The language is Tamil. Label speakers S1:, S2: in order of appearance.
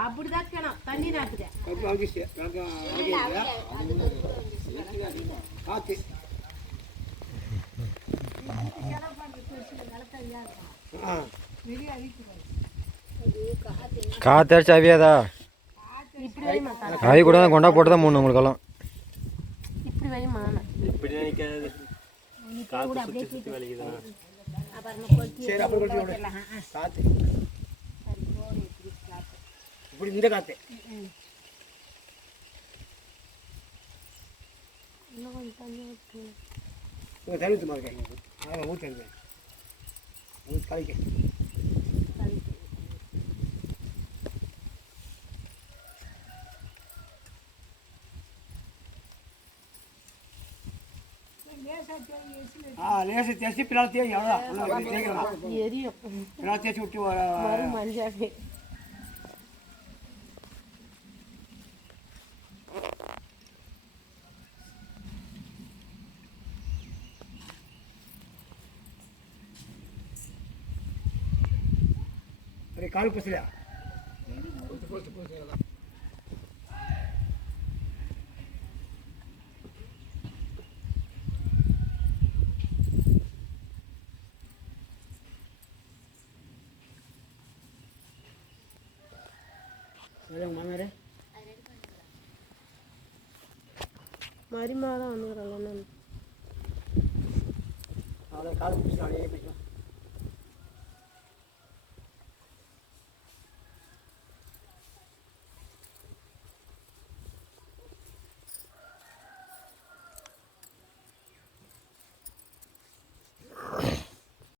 S1: அப்படிதான் இருக்கணும் தண்ணி நாட்டுக்க
S2: ஆ
S3: காத்தடிச்சு அவியாதா
S1: இப்படி வைமா
S3: அவி கூட தான் கொண்டா போட்டு தான் மூணு உங்களுக்கெல்லாம்.
S1: இப்படி வைமா
S4: இப்படி நினைக்காது. காத்து சுத்தி சுத்தி வலிக்குதுண்ணா
S2: சரி அப்புறம் கொஞ்சம் விடு. காற்று இப்படி இந்த காற்று இங்கே தண்ணி ஊற்றுமா இருக்கேன் அதான் ஊற்றுங்க ஊற்றி లేసి తెచ్చి పిల్లలు తీయ
S1: ఎవరా పిల్లలు
S2: తెచ్చి ఉట్టేవారు కాలు పుసలే.
S1: மருமக தான் வந்துக்கிறோம்
S2: அவ்வளோ கால் பிடிச்சி அப்படியே பிடிக்கும்